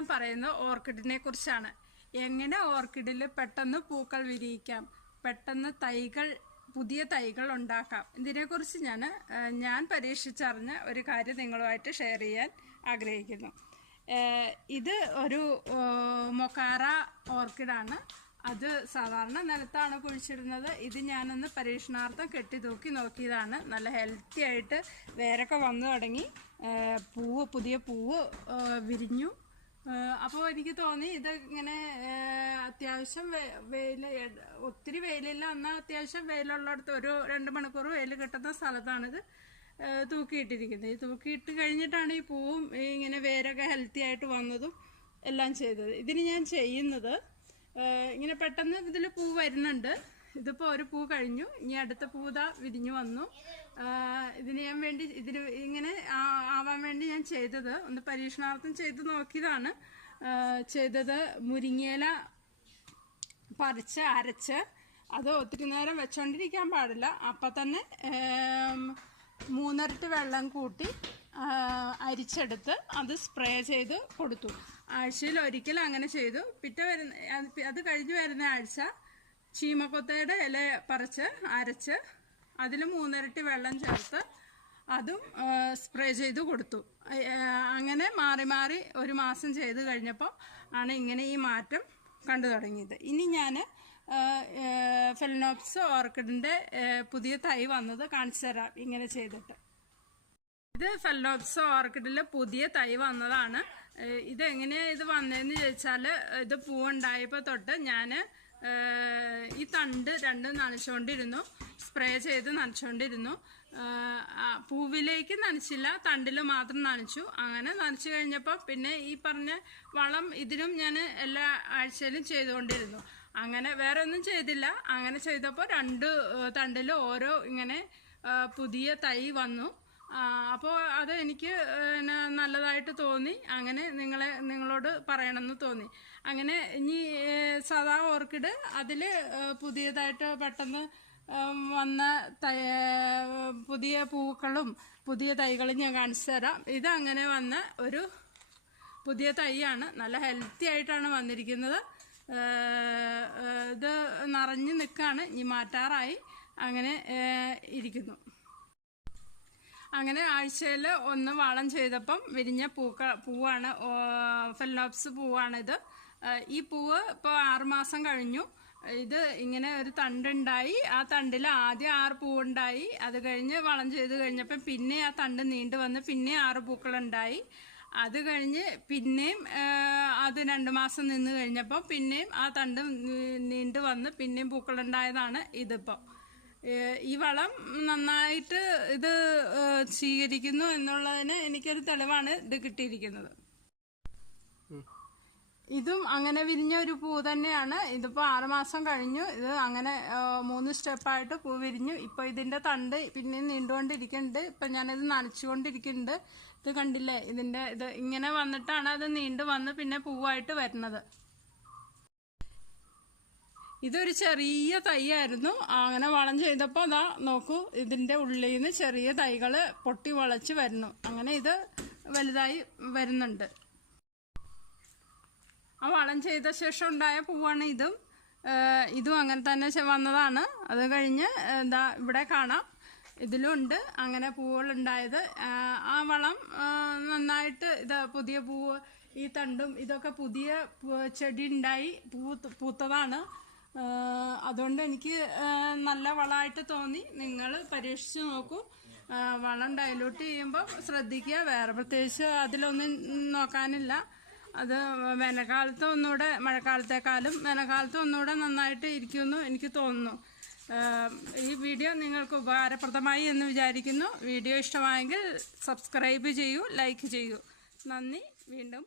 ഞാൻ പറയുന്നത് ഓർക്കിഡിനെ കുറിച്ചാണ്. എങ്ങനെ ഓർക്കിഡിൽ പെട്ടെന്ന് പൂക്കൾ വിരിയിക്കാം പെട്ടെന്ന് തൈകൾ പുതിയ തൈകൾ ഉണ്ടാക്കാം. ഇതിനെക്കുറിച്ച് ഞാൻ ഞാൻ പരീക്ഷിച്ചറിഞ്ഞ ഒരു കാര്യം നിങ്ങളുമായിട്ട് ഷെയർ ചെയ്യാൻ ആഗ്രഹിക്കുന്നു. ഇത് ഒരു മൊക്കാറ ഓർക്കിഡാണ്. അത് സാധാരണ നിലത്താണ് കുഴിച്ചിടുന്നത്. ഇത് ഞാനൊന്ന് പരീക്ഷണാർത്ഥം കെട്ടി തൂക്കി നോക്കിയതാണ്. നല്ല ഹെൽത്തി ആയിട്ട് വേരൊക്കെ വന്നു തുടങ്ങി. പൂവ് പുതിയ പൂവ് വിരിഞ്ഞു. അപ്പോൾ എനിക്ക് തോന്നി ഇത് ഇങ്ങനെ അത്യാവശ്യം വെയിൽ ഒത്തിരി വെയിലില്ല. എന്നാൽ അത്യാവശ്യം വെയിലുള്ളിടത്ത് ഒരു രണ്ട് മണിക്കൂർ വെയിൽ കിട്ടുന്ന സ്ഥലത്താണിത് തൂക്കിയിട്ടിരിക്കുന്നത്. ഈ തൂക്കിയിട്ട് കഴിഞ്ഞിട്ടാണ് ഈ പൂവും ഇങ്ങനെ വേരൊക്കെ ഹെൽത്തി ആയിട്ട് വന്നതും എല്ലാം ചെയ്തത്. ഇതിന് ഞാൻ ചെയ്യുന്നത് ഇങ്ങനെ പെട്ടെന്ന് ഇതിൽ പൂ വരുന്നുണ്ട്. ഇതിപ്പോൾ ഒരു പൂ കഴിഞ്ഞു. ഇനി അടുത്ത പൂത വിരിഞ്ഞു വന്നു. ഞാൻ വേണ്ടി ഇതിന് ഇങ്ങനെ ആവാൻ വേണ്ടി ഞാൻ ചെയ്തത്. ഒന്ന് പരീക്ഷണാർത്ഥം ചെയ്ത് നോക്കിയതാണ്. ചെയ്തത് മുരിങ്ങയില പറിച്ച് അരച്ച്. അത് ഒത്തിരി നേരം വെച്ചോണ്ടിരിക്കാൻ പാടില്ല. അപ്പം തന്നെ മൂന്നരട്ടി വെള്ളം കൂട്ടി അരിച്ചെടുത്ത് അത് സ്പ്രേ ചെയ്ത് കൊടുത്തു. ആഴ്ചയിൽ ഒരിക്കൽ അങ്ങനെ ചെയ്തു. പിറ്റേ വരുന്ന അത് കഴിഞ്ഞ് വരുന്ന ആഴ്ച ചീമക്കൊത്തയുടെ ഇല പറിച്ച് അരച്ച് അതിൽ മൂന്നരട്ടി വെള്ളം ചേർത്ത് അതും സ്പ്രേ ചെയ്ത് കൊടുത്തു. അങ്ങനെ മാറി മാറി ഒരു മാസം ചെയ്ത് കഴിഞ്ഞപ്പോൾ ആണ് ഇങ്ങനെ ഈ മാറ്റം കണ്ടു തുടങ്ങിയത്. ഇനി ഞാൻ ഫെലിനോപ്സ് ഓർക്കിഡിന്റെ പുതിയ തൈ വന്നത് കാണിച്ചു തരാം ഇങ്ങനെ ചെയ്തിട്ട്. ഇത് ഫെലോപ്സ് ഓർക്കിഡിലെ പുതിയ തൈ വന്നതാണ്. ഇതെങ്ങനെയാണ് ഇത് വന്നതെന്ന് ചോദിച്ചാൽ ഇത് പൂവുണ്ടായപ്പോൾ തൊട്ട് ഞാൻ ഈ തണ്ട് രണ്ടും നനച്ചുകൊണ്ടിരുന്നു സ്പ്രേ ചെയ്ത് നനച്ചുകൊണ്ടിരുന്നു പൂവിലേക്ക് നനച്ചില്ല തണ്ടിൽ മാത്രം നനച്ചു. അങ്ങനെ നനച്ചു കഴിഞ്ഞപ്പോൾ പിന്നെ ഈ പറഞ്ഞ വളം ഇതിനും ഞാൻ എല്ലാ ആഴ്ചയിലും ചെയ്തുകൊണ്ടിരുന്നു. അങ്ങനെ വേറെ ഒന്നും ചെയ്തില്ല. അങ്ങനെ ചെയ്തപ്പോൾ രണ്ട് തണ്ടിൽ ഓരോ ഇങ്ങനെ പുതിയ തൈ വന്നു. അപ്പോൾ അത് എനിക്ക് നല്ലതായിട്ട് തോന്നി. അങ്ങനെ നിങ്ങളെ നിങ്ങളോട് പറയണമെന്ന് തോന്നി. അങ്ങനെ ഇനി സദാ ഓർക്കിഡ് അതിൽ പുതിയതായിട്ട് പെട്ടെന്ന് വന്ന പുതിയ പൂക്കളും പുതിയ തൈകളും ഞാൻ കാണിച്ചു തരാം. ഇതങ്ങനെ വന്ന ഒരു പുതിയ തൈയാണ്. നല്ല ഹെൽത്തി ആയിട്ടാണ് വന്നിരിക്കുന്നത്. ഇത് നിറഞ്ഞു നിൽക്കുകയാണ്. ഇനി മാറ്റാറായി. അങ്ങനെ ഇരിക്കുന്നു. അങ്ങനെ ആഴ്ചയിൽ ഒന്ന് വളം ചെയ്തപ്പം വിരിഞ്ഞ പൂക്ക പൂവാണ് ഫെല്ലോപ്സ് പൂവാണിത്. ഈ പൂവ് ഇപ്പോൾ ആറുമാസം കഴിഞ്ഞു. ഇത് ഇങ്ങനെ ഒരു തണ്ടുണ്ടായി. ആ തണ്ടിൽ ആദ്യം ആറ് പൂവുണ്ടായി. അത് കഴിഞ്ഞ് വളം ചെയ്ത് കഴിഞ്ഞപ്പോൾ പിന്നെ ആ തണ്ട് നീണ്ടു വന്ന് പിന്നെ ആറ് പൂക്കളുണ്ടായി. അത് കഴിഞ്ഞ് പിന്നെയും അത് രണ്ട് മാസം നിന്ന് കഴിഞ്ഞപ്പോൾ പിന്നെയും ആ തണ്ട് നീണ്ടു വന്ന് പിന്നെയും പൂക്കളുണ്ടായതാണ് ഇതിപ്പോൾ ഈ വളം നന്നായിട്ട് ഇത് സ്വീകരിക്കുന്നു എന്നുള്ളതിന് എനിക്കൊരു തെളിവാണ് ഇത് കിട്ടിയിരിക്കുന്നത്. ഇതും അങ്ങനെ വിരിഞ്ഞ ഒരു പൂ തന്നെയാണ്. ഇതിപ്പോൾ ആറുമാസം കഴിഞ്ഞു. ഇത് അങ്ങനെ മൂന്ന് സ്റ്റെപ്പായിട്ട് പൂ വിരിഞ്ഞു. ഇപ്പോൾ ഇതിന്റെ തണ്ട് പിന്നെയും നീണ്ടുകൊണ്ടിരിക്കുന്നുണ്ട്. ഇപ്പം ഞാനിത് നനച്ചുകൊണ്ടിരിക്കുന്നുണ്ട്. ഇത് കണ്ടില്ലേ? ഇതിന്റെ ഇത് ഇങ്ങനെ വന്നിട്ടാണ് അത് നീണ്ടു വന്ന് പിന്നെ പൂവായിട്ട് വരുന്നത്. ഇതൊരു ചെറിയ തൈയായിരുന്നു. അങ്ങനെ വളം ചെയ്തപ്പോൾ അതാ നോക്കൂ ഇതിന്റെ ഉള്ളിൽ നിന്ന് ചെറിയ തൈകൾ പൊട്ടി വളച്ച് വരുന്നു. അങ്ങനെ ഇത് വലുതായി വരുന്നുണ്ട്. വളം ചെയ്ത ശേഷം ഉണ്ടായ പൂവാണ് ഇതും. ഇതും അങ്ങനെ തന്നെ വന്നതാണ്. അത് കഴിഞ്ഞ് എന്താ ഇവിടെ കാണാം. ഇതിലുണ്ട് അങ്ങനെ പൂവുകളുണ്ടായത്. ആ വളം നന്നായിട്ട് ഇത് പുതിയ പൂവ് ഈ തണ്ടും ഇതൊക്കെ പുതിയ ചെടി ഉണ്ടായി പൂ പൂത്തതാണ്. അതുകൊണ്ട് എനിക്ക് നല്ല വളമായിട്ട് തോന്നി. നിങ്ങൾ പരീക്ഷിച്ച് നോക്കൂ. വളം ഡൈലൂട്ട് ചെയ്യുമ്പോൾ ശ്രദ്ധിക്കുക. വേറെ പ്രത്യേകിച്ച് അതിലൊന്നും നോക്കാനില്ല. അത് വേനൽക്കാലത്ത് ഒന്നുകൂടെ മഴക്കാലത്തേക്കാളും വേനൽക്കാലത്ത് ഒന്നുകൂടെ നന്നായിട്ട് ഇരിക്കുമെന്ന് എനിക്ക് തോന്നുന്നു. ഈ വീഡിയോ നിങ്ങൾക്ക് ഉപകാരപ്രദമായി എന്ന് വിചാരിക്കുന്നു. വീഡിയോ ഇഷ്ടമായെങ്കിൽ സബ്സ്ക്രൈബ് ചെയ്യൂ ലൈക്ക് ചെയ്യൂ. നന്ദി വീണ്ടും